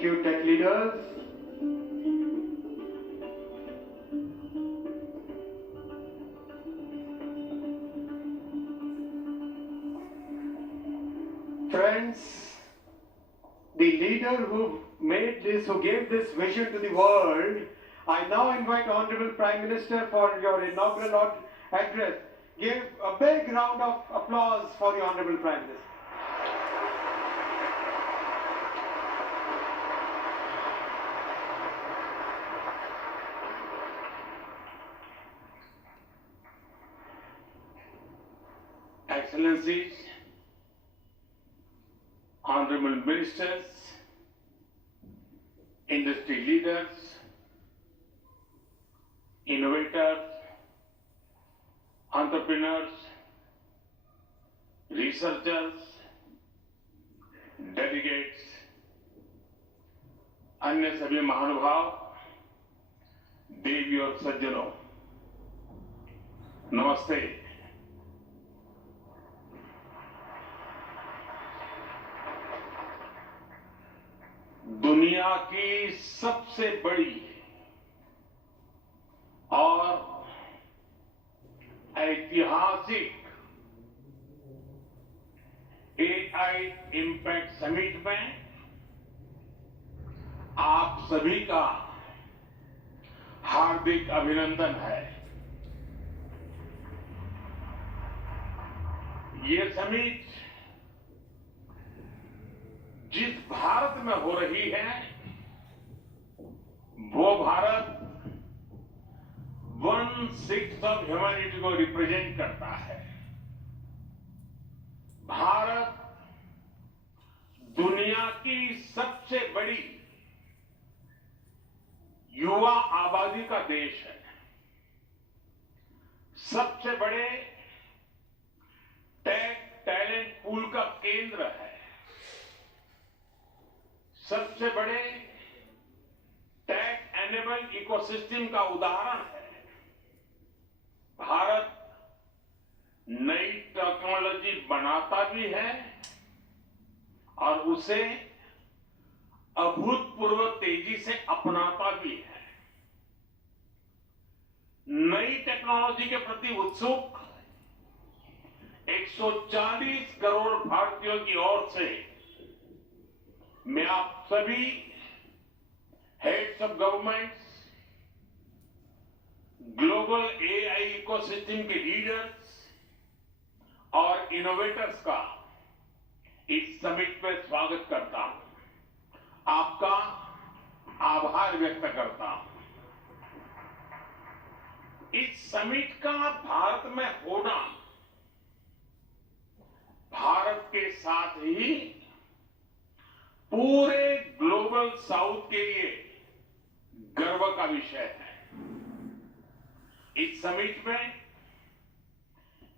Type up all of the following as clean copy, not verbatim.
Thank you, tech leaders. Friends, the leader who gave this vision to the world, I now invite Honorable Prime Minister for your inaugural address. Give a big round of applause for the Honorable Prime Minister. Excellencies, Honorable Ministers, industry leaders, innovators, entrepreneurs, researchers, delegates, अन्य सभी महानुभाव, देवी और सज्जनों, नमस्ते। दुनिया की सबसे बड़ी और ऐतिहासिक एआई इम्पैक्ट समिट में आप सभी का हार्दिक अभिनंदन है। ये समिट जिस भारत में हो रही है वो भारत 1/6 ऑफ ह्यूमैनिटी को रिप्रेजेंट करता है। भारत दुनिया की सबसे बड़ी युवा आबादी का देश है, सबसे बड़े टेक टैलेंट पूल का केंद्र है, सबसे बड़े टेक एनेबल इकोसिस्टम का उदाहरण है। भारत नई टेक्नोलॉजी बनाता भी है और उसे अभूतपूर्व तेजी से अपनाता भी है। नई टेक्नोलॉजी के प्रति उत्सुक 140 करोड़ भारतीयों की ओर से मैं आप सभी heads of governments, global AI ecosystem के लीडर्स और इनोवेटर्स का इस समिट में स्वागत करता हूं, आपका आभार व्यक्त करता हूं। इस समिट का भारत में होना भारत के साथ ही पूरे ग्लोबल साउथ के लिए गर्व का विषय है। इस समिट में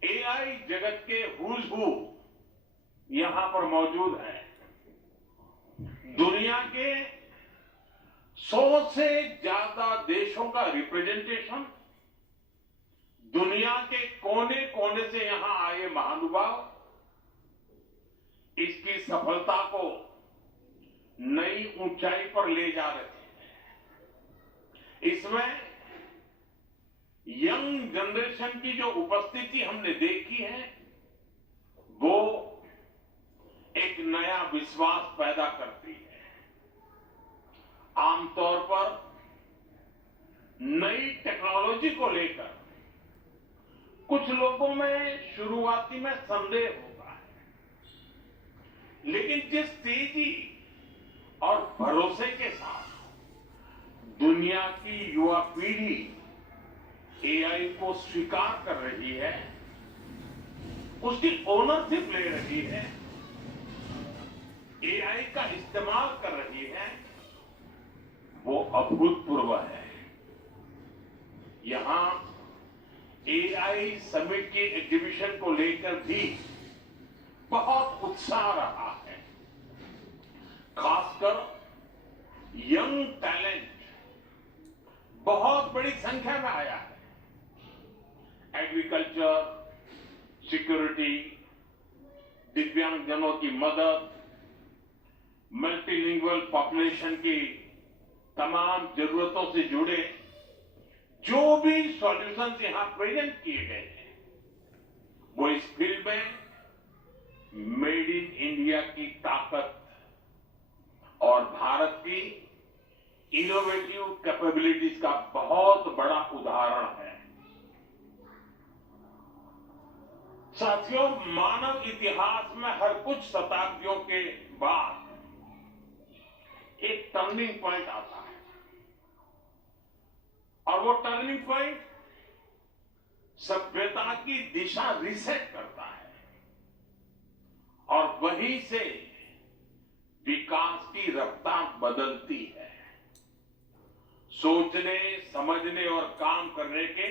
एआई जगत के हुज हू यहां पर मौजूद है। दुनिया के 100 से ज्यादा देशों का रिप्रेजेंटेशन, दुनिया के कोने कोने से यहां आए महानुभाव इसकी सफलता को नई ऊंचाई पर ले जा रहे थे। इसमें यंग जनरेशन की जो उपस्थिति हमने देखी है वो एक नया विश्वास पैदा करती है। आमतौर पर नई टेक्नोलॉजी को लेकर कुछ लोगों में शुरुआती में संदेह होता है, लेकिन जिस तेजी और भरोसे के साथ दुनिया की युवा पीढ़ी एआई को स्वीकार कर रही है, उसकी ओनरशिप ले रही है, एआई का इस्तेमाल कर रही है, वो अभूतपूर्व है। यहां एआई समिट की एग्जीबिशन को लेकर भी बहुत उत्साह रहा है। खासकर यंग टैलेंट बहुत बड़ी संख्या में आया है। एग्रीकल्चर, सिक्योरिटी, दिव्यांगजनों की मदद, मल्टीलिंगुअल पॉपुलेशन की तमाम जरूरतों से जुड़े जो भी सॉल्यूशंस यहां प्रेजेंट किए गए हैं, वो इस फील्ड में मेड इन इंडिया की ताकत और भारत की इनोवेटिव कैपेबिलिटीज का बहुत बड़ा उदाहरण है। साथियों, मानव इतिहास में हर कुछ शताब्दियों के बाद एक टर्निंग पॉइंट आता है, और वो टर्निंग पॉइंट सभ्यता की दिशा रिसेट करता है, और वहीं से विकास की रफ्तार बदलती है। सोचने, समझने और काम करने के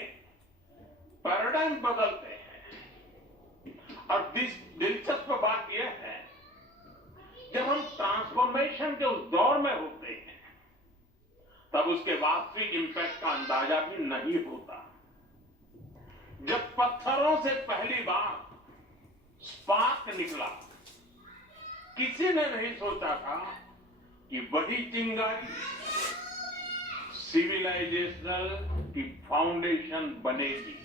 पैराडाइम बदलते हैं। और दिलचस्प बात यह है, जब हम ट्रांसफॉर्मेशन के उस दौर में होते हैं, तब उसके वास्तविक इंपैक्ट का अंदाजा भी नहीं होता। जब पत्थरों से पहली बार स्पार्क निकला, किसी ने नहीं सोचा था कि वही चिंगारी सिविलाइजेशनल की फाउंडेशन बनेगी।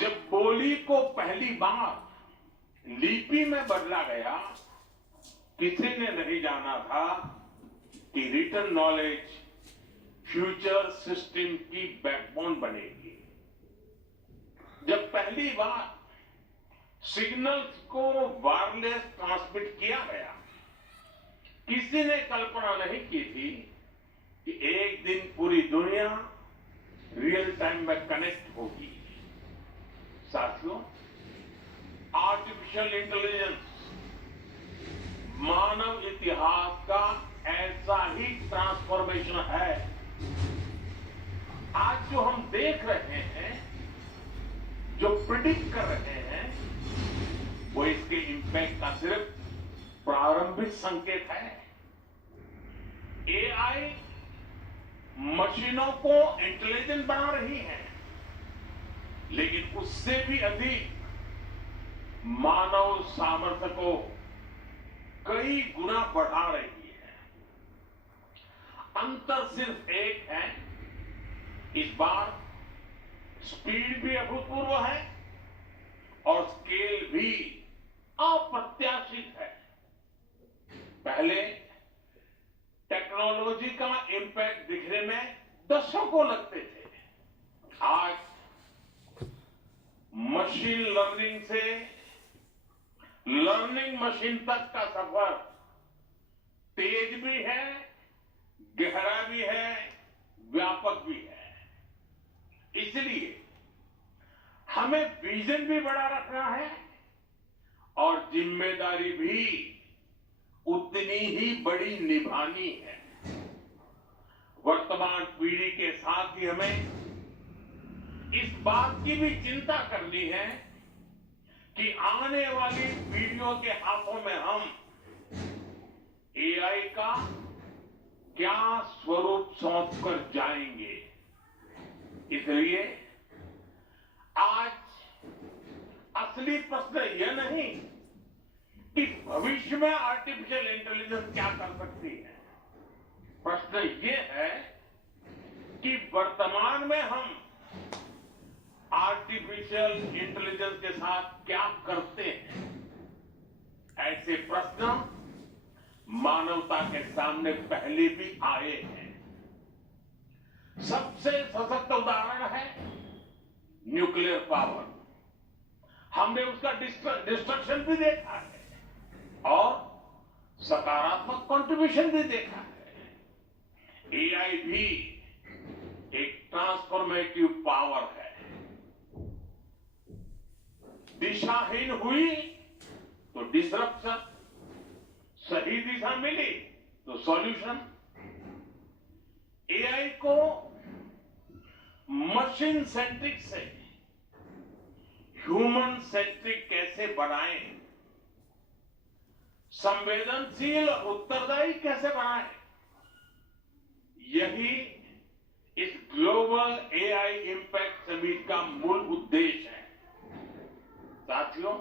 जब बोली को पहली बार लिपि में बदला गया, किसी ने नहीं जाना था कि रिटन नॉलेज फ्यूचर सिस्टम की बैकबोन बनेगी। जब पहली बार सिग्नल्स को वायरलेस ट्रांसमिट किया गया, किसी ने कल्पना नहीं की थी कि एक दिन पूरी दुनिया रियल टाइम में कनेक्ट होगी। साथियों, आर्टिफिशियल इंटेलिजेंस मानव इतिहास का ऐसा ही ट्रांसफॉर्मेशन है। आज जो हम देख रहे हैं, जो प्रिडिक्ट कर रहे हैं, वो इसके इंपैक्ट का सिर्फ प्रारंभिक संकेत है। एआई मशीनों को इंटेलिजेंट बना रही है, लेकिन उससे भी अधिक मानव सामर्थ्य को कई गुना बढ़ा रही है। अंतर सिर्फ एक है, इस बार स्पीड भी अभूतपूर्व है और स्केल भी अप्रत्याशित है। पहले टेक्नोलॉजी का इंपैक्ट दिखने में दशकों लगते थे। आज मशीन लर्निंग से लर्निंग मशीन तक का सफर तेज भी है, गहरा भी है, व्यापक भी है। इसलिए हमें विजन भी बड़ा रखना है और जिम्मेदारी भी उतनी ही बड़ी निभानी है। वर्तमान पीढ़ी के साथ ही हमें इस बात की भी चिंता करनी है कि आने वाली पीढ़ियों के हाथों में हम एआई का क्या स्वरूप सौंप कर जाएंगे। इसलिए आज असली प्रश्न यह नहीं कि भविष्य में आर्टिफिशियल इंटेलिजेंस क्या कर सकती है। प्रश्न यह है कि वर्तमान में हम आर्टिफिशियल इंटेलिजेंस के साथ क्या करते हैं। ऐसे प्रश्न मानवता के सामने पहले भी आए हैं। सबसे सशक्त उदाहरण है न्यूक्लियर पावर। हमने उसका डिस्ट्रक्शन भी देखा है और सकारात्मक कंट्रीब्यूशन भी देखा है। एआई भी एक ट्रांसफॉर्मेटिव पावर है। दिशाहीन हुई तो डिसरप्शन, सही दिशा मिली तो सॉल्यूशन। एआई को मशीन सेंट्रिक से ह्यूमन सेंट्रिक कैसे बनाएं, संवेदनशील और उत्तरदायी कैसे बनाएं, यही इस ग्लोबल एआई इंपैक्ट समिट का मूल उद्देश्य है। साथियों,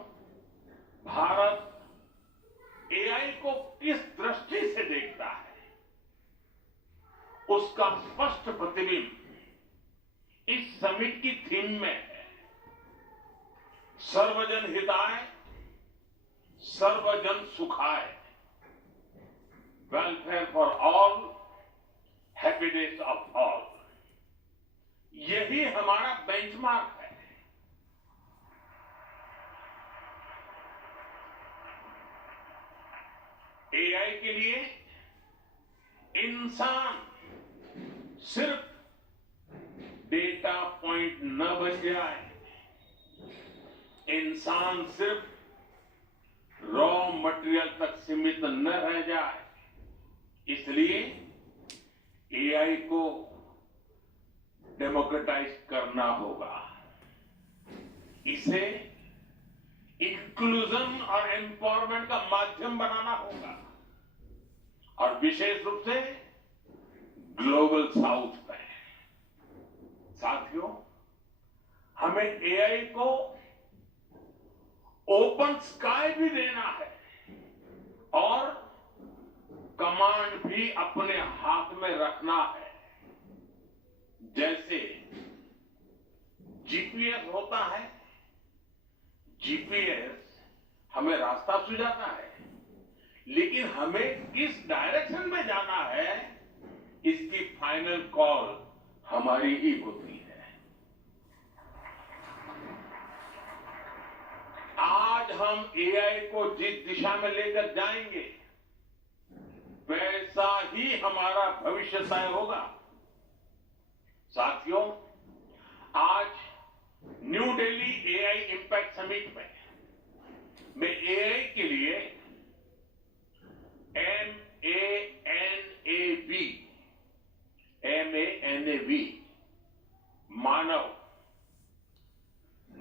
भारत एआई को किस दृष्टि से देखता है, उसका स्पष्ट प्रतिबिंब इस समिट की थीम में है। सर्वजन हिताय, सर्वजन सुखाय, welfare for all, happiness of all. यही हमारा बेंचमार्क है। एआई के लिए इंसान सिर्फ डेटा पॉइंट न बन जाए, इंसान सिर्फ रॉ मटेरियल तक सीमित न रह जाए, इसलिए एआई को डेमोक्रेटाइज करना होगा। इसे इंक्लूजन और एम्पावरमेंट का माध्यम बनाना होगा, और विशेष रूप से ग्लोबल साउथ में। साथियों, हमें एआई को ओपन स्काई भी देना है और कमांड भी अपने हाथ में रखना है। जैसे जीपीएस होता है, जीपीएस हमें रास्ता सुझाता है, लेकिन हमें किस डायरेक्शन में जाना है, इसकी फाइनल कॉल हमारी ही होती है। आज हम एआई को जिस दिशा में लेकर जाएंगे, वैसा ही हमारा भविष्य तय होगा। साथियों, आज new Delhi AI impact summit में मैं एआई के लिए MANAV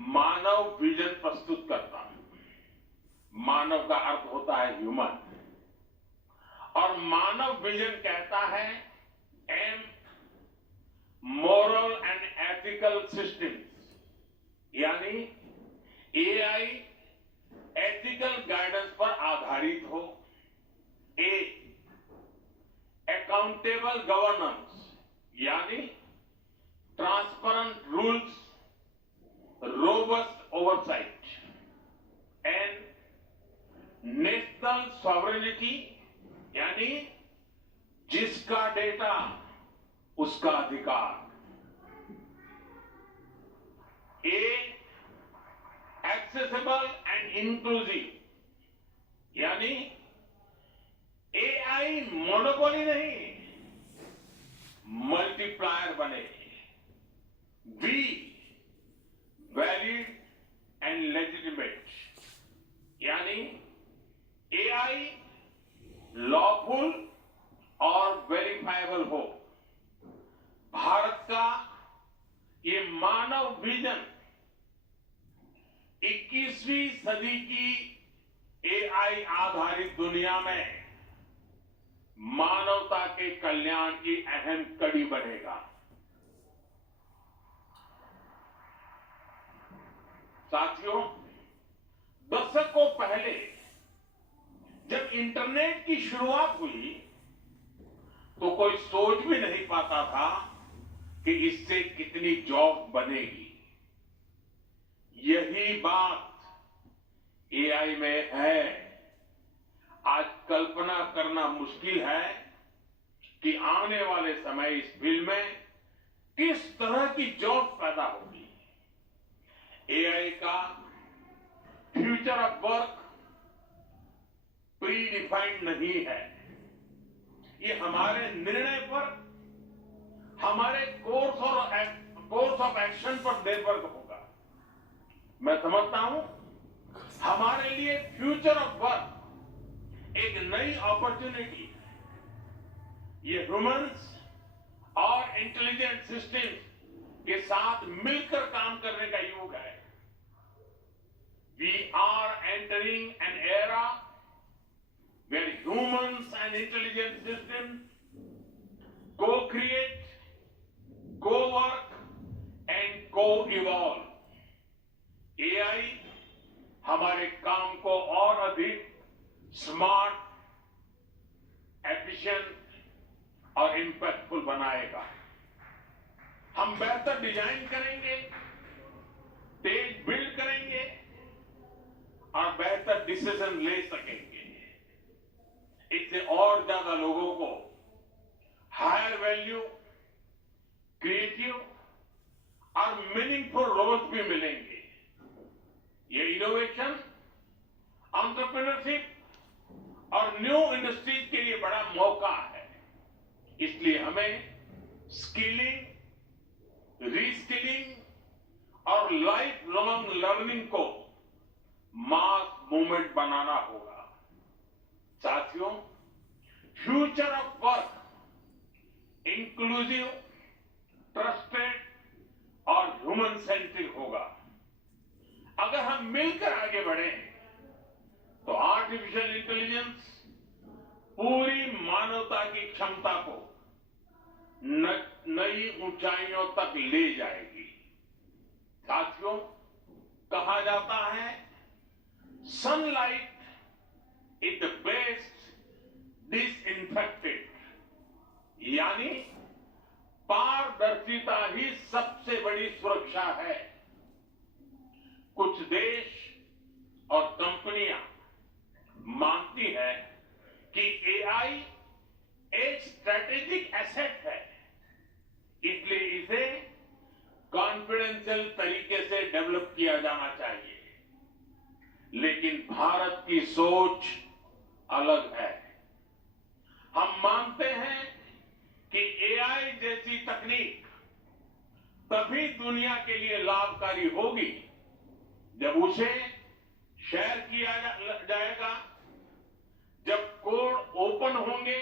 मानव विजन प्रस्तुत करता हूं। मानव का अर्थ होता है ह्यूमन, और मानव विजन कहता है M moral and ethical systems, यानी एआई एथिकल गाइडेंस पर आधारित हो। A अकाउंटेबल गवर्नेंस, यानी transparent rules, robust oversight. N national sovereignty, यानी जिसका डेटा उसका अधिकार। A एक्सेसिबल एंड इंक्लूसिव, यानी एआई मोनोपोली नहीं, मल्टीप्लायर बने। V वैलिड एंड लेजिटिमेट, यानी एआई लॉफुल और वेरीफाइबल हो। भारत का ये मानव विजन 21वीं सदी की एआई आधारित दुनिया में मानवता के कल्याण की अहम कड़ी बनेगा। साथियों, दशकों पहले जब इंटरनेट की शुरुआत हुई, तो कोई सोच भी नहीं पाता था कि इससे कितनी जॉब बनेगी। यही बात एआई में है। आज कल्पना करना मुश्किल है कि आने वाले समय इस फील्ड में किस तरह की जॉब पैदा होगी। एआई का future of work pre defined नहीं है। ये हमारे निर्णय पर, हमारे कोर्स ऑफ एक्शन पर निर्भर होगा। मैं समझता हूं हमारे लिए फ्यूचर ऑफ वर्क एक नई अपॉर्चुनिटी है। ये ह्यूमंस और इंटेलिजेंट सिस्टम्स के साथ मिलकर काम करने का युग है। We are entering an era where humans and intelligent systems co-create, co-work and co-evolve. AI हमारे काम को और अधिक स्मार्ट, एफिशिएंट और इंपैक्टफुल बनाएगा। हम बेहतर डिजाइन करेंगे, तेज बिल्ड करेंगे और बेहतर डिसीजन ले सकेंगे। इससे और ज्यादा लोगों को हायर वैल्यू, क्रिएटिव और मीनिंगफुल रोल्स भी मिलेंगे। ये इनोवेशन, एंटरप्रेन्योरशिप और न्यू इंडस्ट्रीज के लिए बड़ा मौका है। इसलिए हमें स्किलिंग, रीस्किलिंग और लाइफ लॉन्ग लर्निंग को मास मूवमेंट बनाना होगा। साथियों, future of work inclusive, trusted और ह्यूमन सेंट्रिक होगा। अगर हम मिलकर आगे बढ़े तो आर्टिफिशियल इंटेलिजेंस पूरी मानवता की क्षमता को नई ऊंचाइयों तक ले जाएगी। साथियों, कहा जाता है sunlight is the best disinfectant, यानी पारदर्शिता ही सबसे बड़ी सुरक्षा है। कुछ देश और कंपनियां मानती है कि एआई एक स्ट्रेटेजिक एसेट है, इसलिए इसे कॉन्फिडेंशियल तरीके से डेवलप किया जाना चाहिए। लेकिन भारत की सोच अलग है। हम मानते हैं कि एआई जैसी तकनीक तभी दुनिया के लिए लाभकारी होगी जब उसे शेयर किया जाएगा, जब कोड ओपन होंगे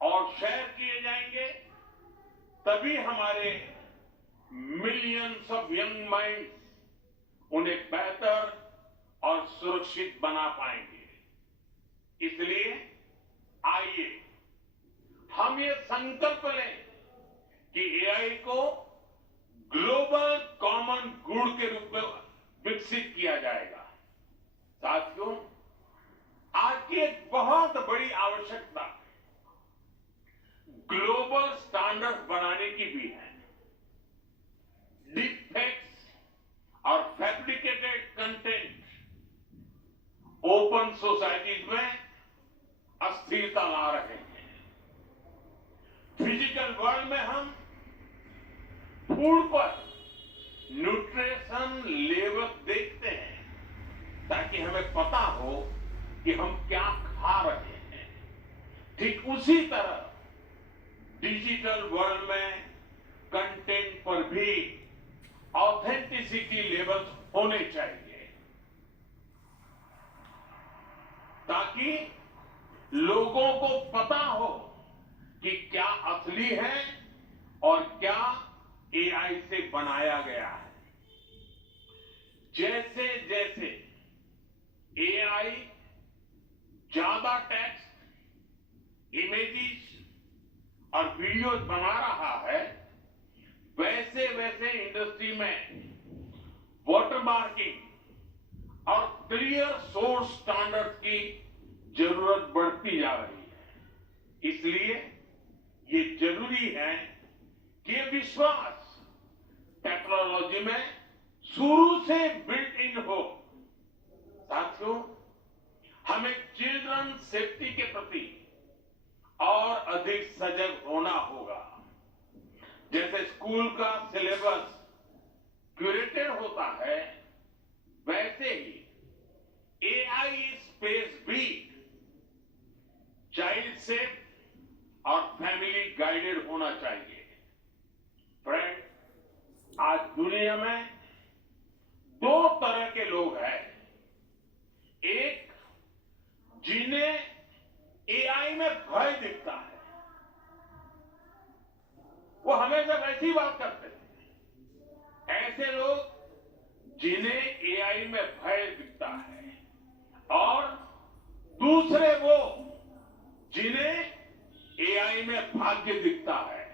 और शेयर किए जाएंगे, तभी हमारे मिलियंस ऑफ यंग माइंड्स उन्हें बेहतर और सुरक्षित बना पाएंगे। इसलिए आइए हम ये संकल्प लें कि एआई को ग्लोबल कॉमन गुड के रूप में विकसित किया जाएगा। साथियों, आज की एक बहुत बड़ी आवश्यकता ग्लोबल स्टैंडर्ड बनाने की भी है। डीप फेक्स और फैब्रिकेटेड कंटेंट ओपन सोसाइटीज में अस्थिरता ला रहे हैं। फिजिकल वर्ल्ड में हम फूड पर न्यूट्रिशन लेवल देखते हैं ताकि हमें पता हो कि हम क्या खा रहे हैं। ठीक उसी तरह डिजिटल वर्ल्ड में कंटेंट पर भी ऑथेंटिसिटी लेवल्स होने चाहिए ताकि लोगों को पता हो कि क्या असली है और क्या एआई से बनाया गया है। जैसे जैसे एआई ज्यादा टेक्स्ट, इमेजेस और वीडियोस बना रहा है, वैसे वैसे इंडस्ट्री में वाटरमार्किंग और क्लियर सोर्स स्टैंडर्ड्स की जरूरत बढ़ती जा रही है। इसलिए ये जरूरी है कि ये विश्वास टेक्नोलॉजी में शुरू से बिल्ट इन हो। साथियों, हमें चिल्ड्रन सेफ्टी के प्रति और अधिक सजग होना होगा। जैसे स्कूल का सिलेबस क्यूरेटेड होता है, वैसे ही एआई स्पेस भी चाइल्ड सेफ और फैमिली गाइडेड होना चाहिए। फ्रेंड, आज दुनिया में दो तरह के लोग हैं। एक, जिन्हें एआई में भय दिखता है, वो हमेशा वैसी बात करते हैं। ऐसे लोग जिन्हें एआई में भय दिखता है, और दूसरे वो जिन्हें एआई में भाग्य दिखता है।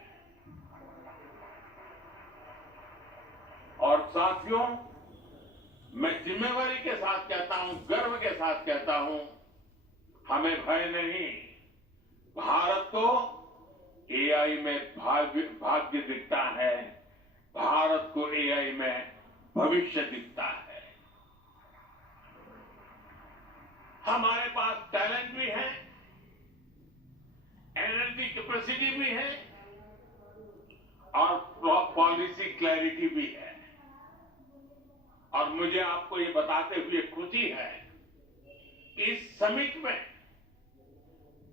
और साथियों, मैं जिम्मेवारी के साथ कहता हूं, गर्व के साथ कहता हूं, हमें भय नहीं भारत को एआई में भाग्य दिखता है, भारत को एआई में भविष्य दिखता है। हमारे पास टैलेंट भी है, एनर्जी कैपेसिटी भी है और पॉलिसी क्लैरिटी भी है। और मुझे आपको ये बताते हुए खुशी है कि इस समिट में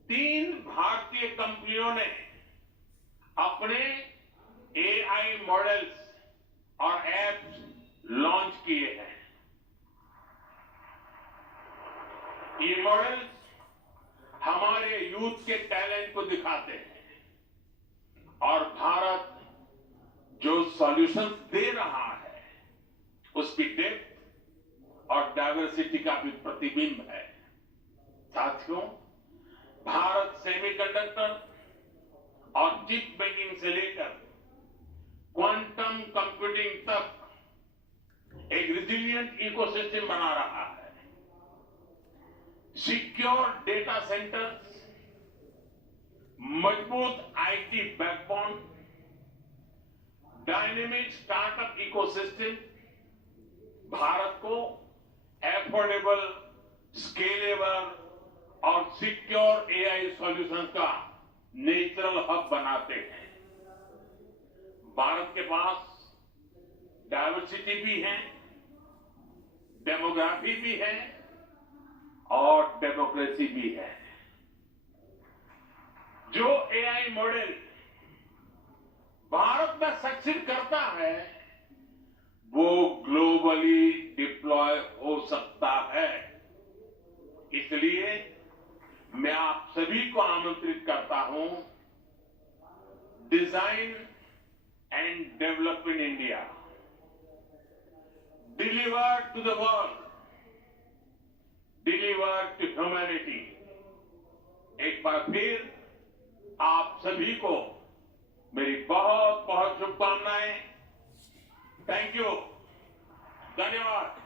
3 भारतीय कंपनियों ने अपने एआई मॉडल्स और एप्स लॉन्च किए हैं। ये मॉडल्स हमारे यूथ के टैलेंट को दिखाते हैं और भारत जो सॉल्यूशंस दे रहा है उसकी डेप्थ और डाइवर्सिटी का भी प्रतिबिंब है। साथियों, भारत सेमीकंडक्टर और चिप मेकिंग से लेकर क्वांटम कंप्यूटिंग तक एक रिजिलियंट इकोसिस्टम बना रहा है। सिक्योर डेटा सेंटर्स, मजबूत IT backbone, dynamic startup ecosystem Bharat को एफोर्डेबल, स्केलेबल और सिक्योर एआई सॉल्यूशन का नेचुरल हब बनाते हैं। भारत के पास डाइवर्सिटी भी है, डेमोग्राफी भी है और डेमोक्रेसी भी है। जो एआई मॉडल भारत में सक्सीड करता है वो ग्लोबली डिप्लॉय हो सकता है। इसलिए मैं आप सभी को आमंत्रित करता हूं, design and develop in India, deliver to the world, deliver to humanity. एक बार फिर आप सभी को मेरी बहुत बहुत शुभकामनाएं। थैंक यू, धन्यवाद।